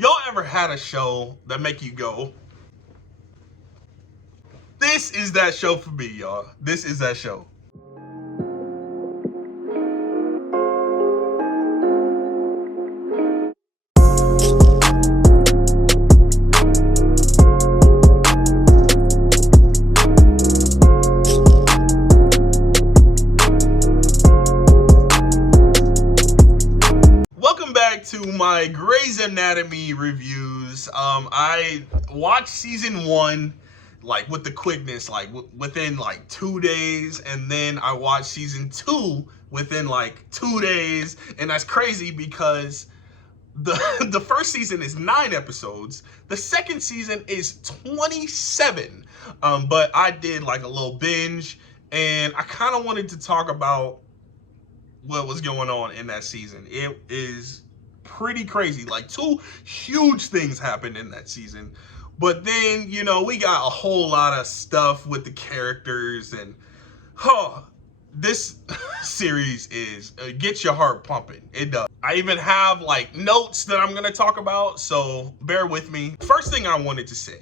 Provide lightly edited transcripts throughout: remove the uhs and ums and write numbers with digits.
Y'all ever had a show that make you go, this is that show for me, y'all. This is that show. Welcome back to my Grey's Anatomy reviews. I watched season 1 like with the quickness, like within like 2 days, and then I watched season 2 within like 2 days, and that's crazy because the first season is 9 episodes, the second season is 27. But I did like a little binge, and I kind of wanted to talk about what was going on in that season. It is pretty crazy. Like 2 huge things happened in that season. But then, you know, we got a whole lot of stuff with the characters, and this series is gets your heart pumping. It does. I even have like notes that I'm gonna talk about, so bear with me. First thing I wanted to say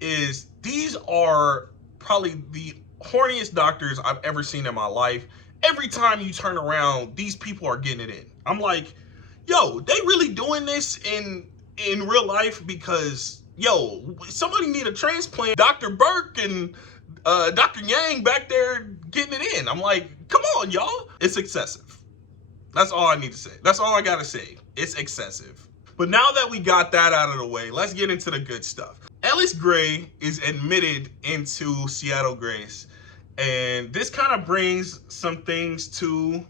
is these are probably the horniest doctors I've ever seen in my life. Every time you turn around, these people are getting it in. I'm like, yo, they really doing this in real life? Because yo, somebody need a transplant. Dr. Burke and Dr. Yang back there getting it in. I'm like, come on, y'all. It's excessive. That's all I need to say. That's all I gotta say. It's excessive. But now that we got that out of the way, let's get into the good stuff. Ellis Grey is admitted into Seattle Grace, and this kind of brings some things to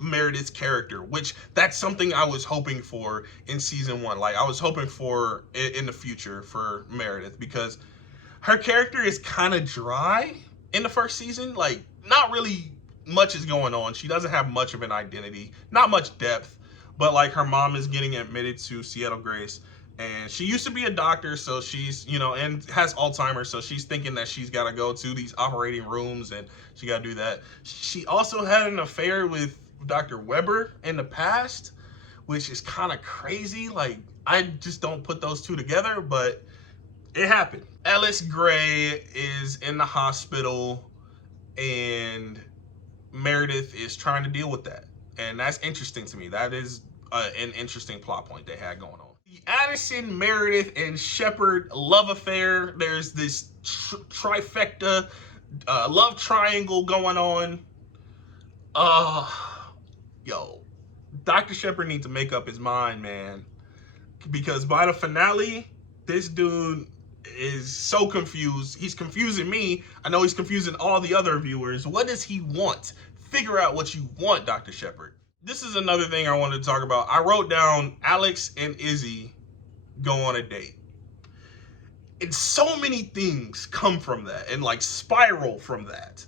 Meredith's character, which that's something I was hoping for in season 1. Like I was hoping for in the future for Meredith, because her character is kind of dry in the first season. Like not really much is going on. She doesn't have much of an identity, not much depth. But like her mom is getting admitted to Seattle Grace, and she used to be a doctor, so she's, you know, and has Alzheimer's, so she's thinking that she's got to go to these operating rooms and she got to do that. She also had an affair with Dr. Weber in the past, which is kind of crazy. Like I just don't put those two together, but it happened. Ellis Grey is in the hospital, and Meredith is trying to deal with that, and that's interesting to me. That is an interesting plot point they had going on. The Addison, Meredith, and Shepard love affair. There's this trifecta love triangle going on. Yo, Dr. Shepard needs to make up his mind, man. Because by the finale, this dude is so confused. He's confusing me. I know he's confusing all the other viewers. What does he want? Figure out what you want, Dr. Shepard. This is another thing I wanted to talk about. I wrote down Alex and Izzy go on a date. And so many things come from that and like spiral from that.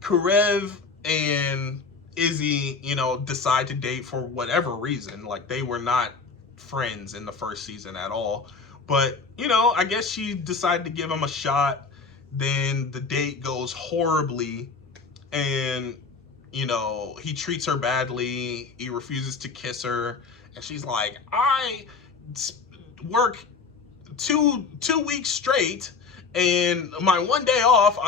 Karev and Izzy, you know, decide to date for whatever reason. Like they were not friends in the first season at all. But, you know, I guess she decided to give him a shot. Then the date goes horribly, and, you know, he treats her badly. He refuses to kiss her. And she's like, I work two weeks straight, and my one day off,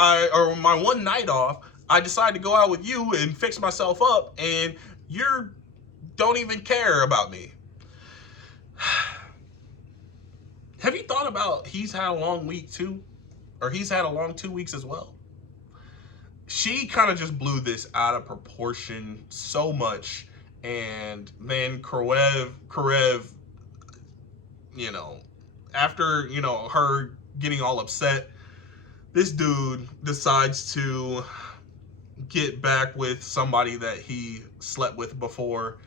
my one night off, I decided to go out with you and fix myself up, and you don't even care about me. Have you thought about he's had a long week too? Or he's had a long 2 weeks as well? She kind of just blew this out of proportion so much. And then Karev, you know, after, you know, her getting all upset, this dude decides to get back with somebody that he slept with before,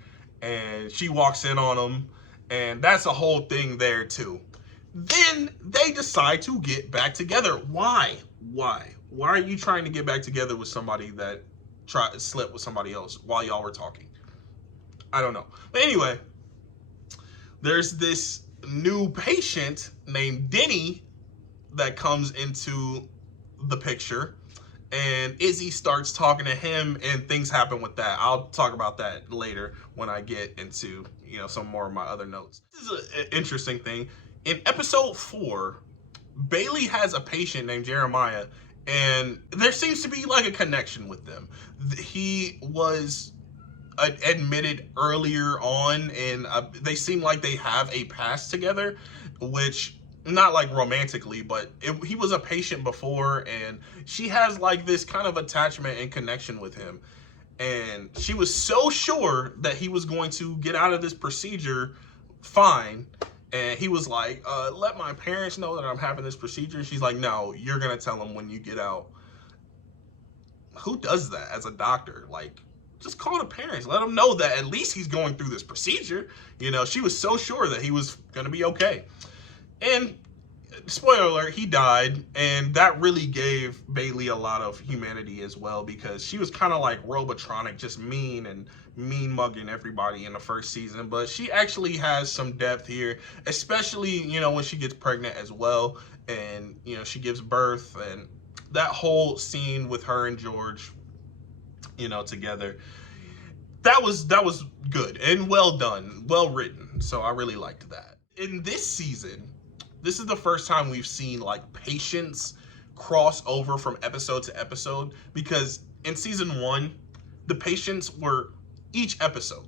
and she walks in on him, and that's a whole thing there too. Then they decide to get back together. Why are you trying to get back together with somebody that slept with somebody else while y'all were talking? I don't know. But anyway, there's this new patient named Denny that comes into the picture, and Izzy starts talking to him, and things happen with that. I'll talk about that later when I get into, some more of my other notes. This is an interesting thing. In episode 4, Bailey has a patient named Jeremiah, and there seems to be like a connection with them. He was admitted earlier on, and they seem like they have a past together, which, not like romantically, but he was a patient before, and she has like this kind of attachment and connection with him. And she was so sure that he was going to get out of this procedure fine. And he was like, let my parents know that I'm having this procedure. And she's like, no, you're going to tell them when you get out. Who does that as a doctor? Like, just call the parents. Let them know that at least he's going through this procedure. She was so sure that he was going to be okay. And spoiler alert, he died, and that really gave Bailey a lot of humanity as well, because she was kind of like Robotronic, just mean mugging everybody in the first season. But she actually has some depth here, especially, when she gets pregnant as well, and, she gives birth, and that whole scene with her and George, together. That was good and well done, well written. So I really liked that. In this season, this is the first time we've seen like patients cross over from episode to episode, because in season 1, the patients were each episode.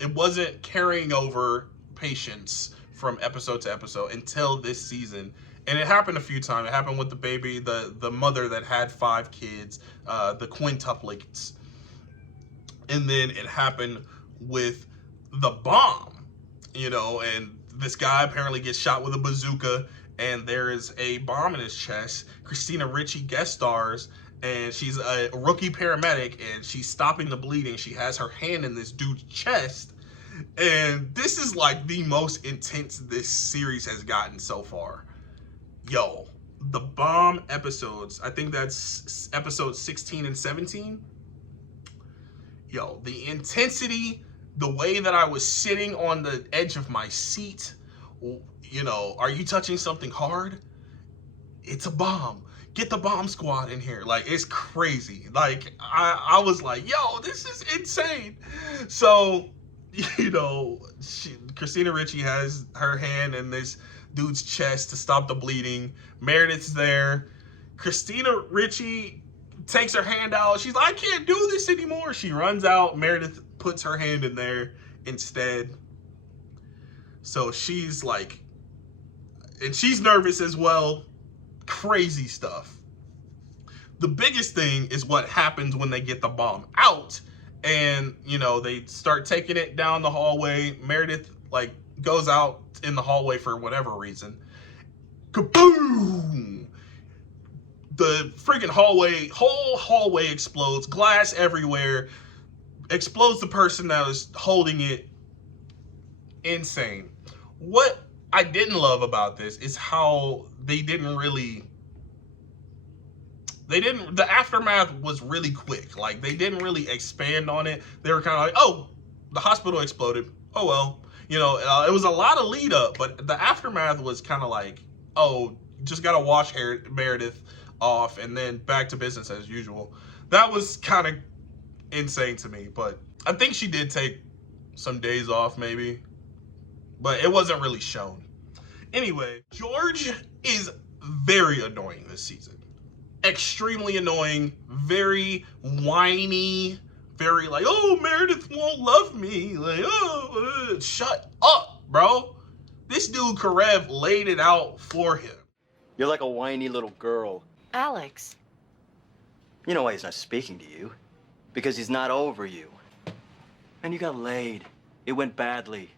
It wasn't carrying over patients from episode to episode until this season. And it happened a few times. It happened with the baby, the mother that had 5 kids, the quintuplets. And then it happened with the bomb, and this guy apparently gets shot with a bazooka, and there is a bomb in his chest. Christina Ricci guest stars, and she's a rookie paramedic, and she's stopping the bleeding. She has her hand in this dude's chest, and this is like the most intense this series has gotten so far. Yo, the bomb episodes, I think that's episodes 16 and 17. Yo, the intensity, the way that I was sitting on the edge of my seat, are you touching something hard? It's a bomb. Get the bomb squad in here. Like, it's crazy. Like, I was like, yo, this is insane. So, Christina Ricci has her hand in this dude's chest to stop the bleeding. Meredith's there. Christina Ricci takes her hand out. She's like, I can't do this anymore. She runs out. Meredith puts her hand in there instead. So she's like, and she's nervous as well. Crazy stuff. The biggest thing is what happens when they get the bomb out, and they start taking it down the hallway. Meredith like goes out in the hallway for whatever reason. Kaboom! The freaking whole hallway explodes. Glass everywhere. Explodes the person that was holding it. Insane. What I didn't love about this is how the aftermath was really quick. Like, they didn't really expand on it. They were kind of like, oh, the hospital exploded. Oh, well. It was a lot of lead up, but the aftermath was kind of like, oh, just got to wash Meredith off and then back to business as usual. That was kind of insane to me, but I think she did take some days off maybe, but it wasn't really shown. Anyway, George is very annoying this season. Extremely annoying, very whiny, very like, oh, Meredith won't love me. Like, oh, shut up, bro. This dude, Karev, laid it out for him. You're like a whiny little girl. Alex. You know why he's not speaking to you? Because he's not over you. And you got laid. It went badly.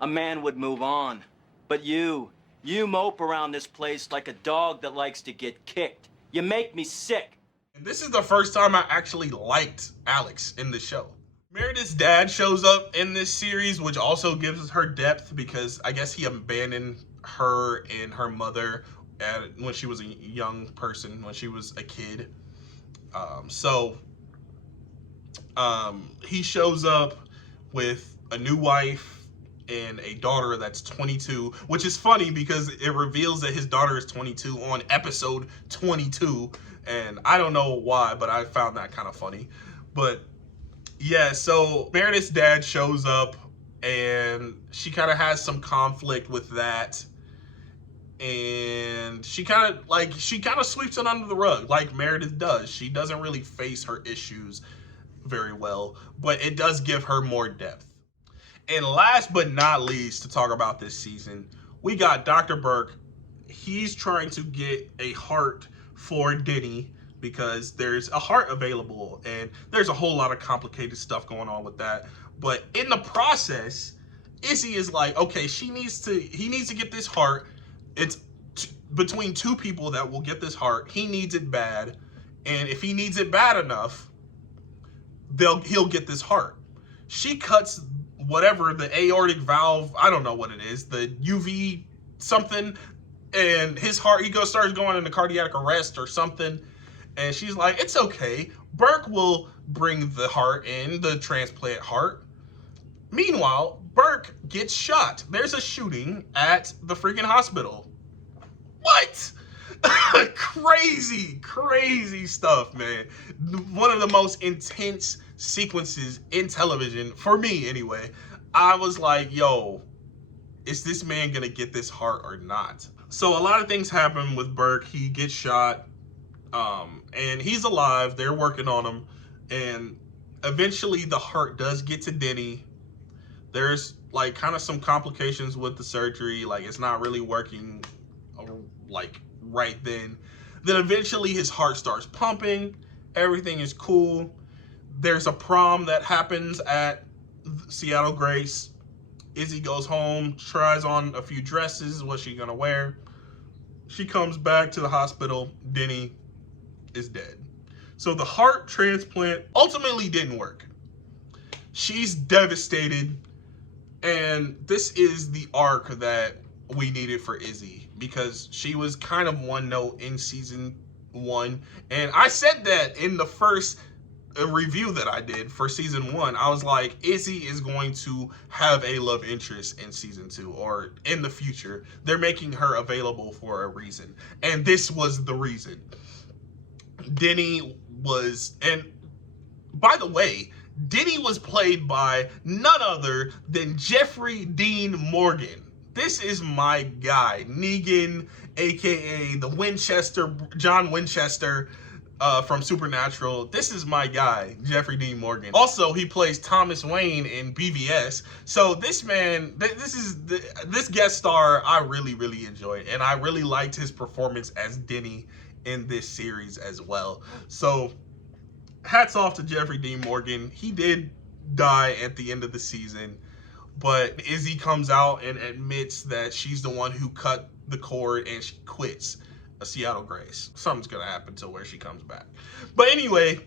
A man would move on. But you mope around this place like a dog that likes to get kicked. You make me sick. And this is the first time I actually liked Alex in the show. Meredith's dad shows up in this series, which also gives her depth, because I guess he abandoned her and her mother when she was a young person, when she was a kid. He shows up with a new wife, and a daughter that's 22, which is funny because it reveals that his daughter is 22 on episode 22, and I don't know why, but I found that kind of funny. But yeah, so Meredith's dad shows up, and she kind of has some conflict with that, and she kind of sweeps it under the rug like Meredith does. She doesn't really face her issues very well, but it does give her more depth. And last but not least, to talk about this season, we got Dr. Burke. He's trying to get a heart for Denny because there's a heart available, and there's a whole lot of complicated stuff going on with that. But in the process, Izzy is like, okay, he needs to get this heart. It's between two people that will get this heart. He needs it bad, and if he needs it bad enough, he'll get this heart. She cuts whatever, the aortic valve, I don't know what it is, the UV something, and his heart, starts going into cardiac arrest or something, and she's like, it's okay, Burke will bring the heart in, the transplant heart. Meanwhile, Burke gets shot. There's a shooting at the freaking hospital. What? Crazy stuff, man. One of the most intense sequences in television, for me anyway. I was like, yo, is this man gonna get this heart or not? So a lot of things happen with Burke. He gets shot, and he's alive. They're working on him, and eventually the heart does get to Denny. There's like kind of some complications with the surgery, like it's not really working like right then. Then eventually his heart starts pumping, everything is cool. There's a prom that happens at Seattle Grace. Izzy goes home, tries on a few dresses, what she's gonna wear. She comes back to the hospital, Denny is dead. So the heart transplant ultimately didn't work. She's devastated, and this is the arc that we needed for Izzy, because she was kind of one note in season 1, and I said that in the first review that I did for season 1. I was like, Izzy is going to have a love interest in season 2 or in the future. They're making her available for a reason, and this was the reason. Denny was, and by the way, Denny was played by none other than Jeffrey Dean Morgan. This is my guy, Negan, aka the John Winchester from Supernatural. This is my guy, Jeffrey Dean Morgan. Also, he plays Thomas Wayne in BVS. So this man, this guest star, I really enjoyed, and I really liked his performance as Denny in this series as well. So hats off to Jeffrey Dean Morgan. He did die at the end of the season, but Izzy comes out and admits that she's the one who cut the cord, and she quits a Seattle Grace. Something's gonna happen to where she comes back. But anyway,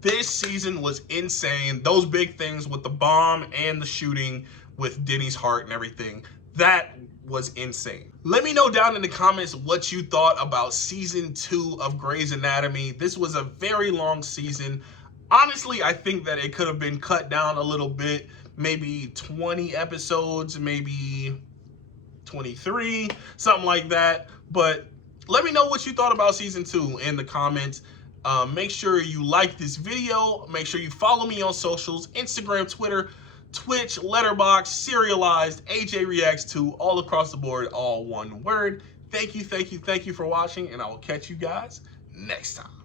this season was insane. Those big things with the bomb and the shooting with Denny's heart and everything, that was insane. Let me know down in the comments what you thought about season 2 of Grey's Anatomy. This was a very long season. Honestly, I think that it could have been cut down a little bit, maybe 20 episodes, maybe 23, something like that. But let me know what you thought about season 2 in the comments. Make sure you like this video. Make sure you follow me on socials, Instagram, Twitter, Twitch, Letterboxd, Serialized, AJREACTS2, all across the board, all one word. Thank you for watching, and I will catch you guys next time.